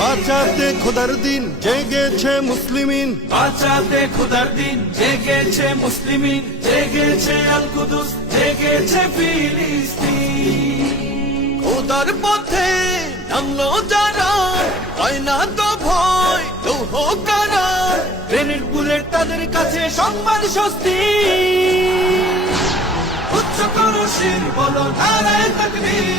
বাঁচাতে খোদার দিন জেগেছে মুসলিমিন। বাঁচাতে খুদার দিন জেগেছে মুসলিমিন। জেগেছে আল কুদুস জেগেছে ফিলিস্তিন। খোদার পথে নামলো যারা হয় না তো ভয় লৌহ কারা। গ্রেনেড বুলেট তাদের কাছে সম্মান স্বস্তি। উচ্চ করো শির বলো নারায় তকবীর।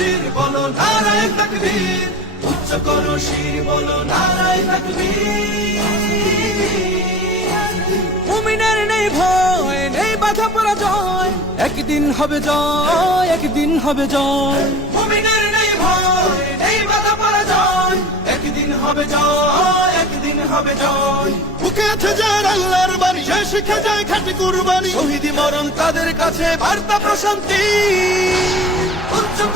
শির বলো নারায় তকবীর। উচ্চ করো শির বলো নারায় তকবীর। নেই ভয়, নেই বাধা পরাজয়। একদিন হবে জয়, একদিন হবে জয়। মুমিনের নেই ভয়, নেই বাধা পরাজয়। একদিন হবে জয়, একদিন হবে জয়। বুকে আছে যার আল্লাহর বাড়ি সে শিখে যায় খাটি কুরবানি। শহীদি মরণ তাদের কাছে বার্তা প্রশান্তি।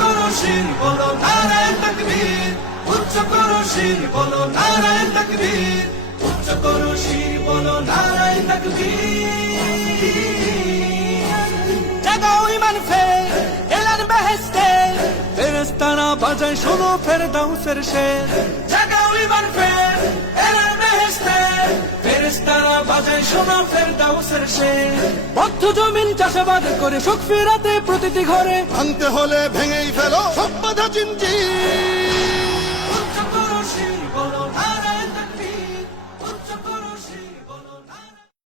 করো শির বলো, নারায়ণ তকবীর। উচ্চ করো শির বলো, নারায়ণ তকবীর। উচ্চ করো শির বলো, নারায়ণ তকবীর। জাগাও ইমান ফের, এলান বাজায়, শোনো ফের দাউসের শের জাগাও ইমান ফের বদ্ধ জমিন চাষাবাদ করে সুখ ফেরাতে প্রতিটি ঘরে। ভাঙতে হলে ভেঙেই ফেলো সব বাধা চিনচিন।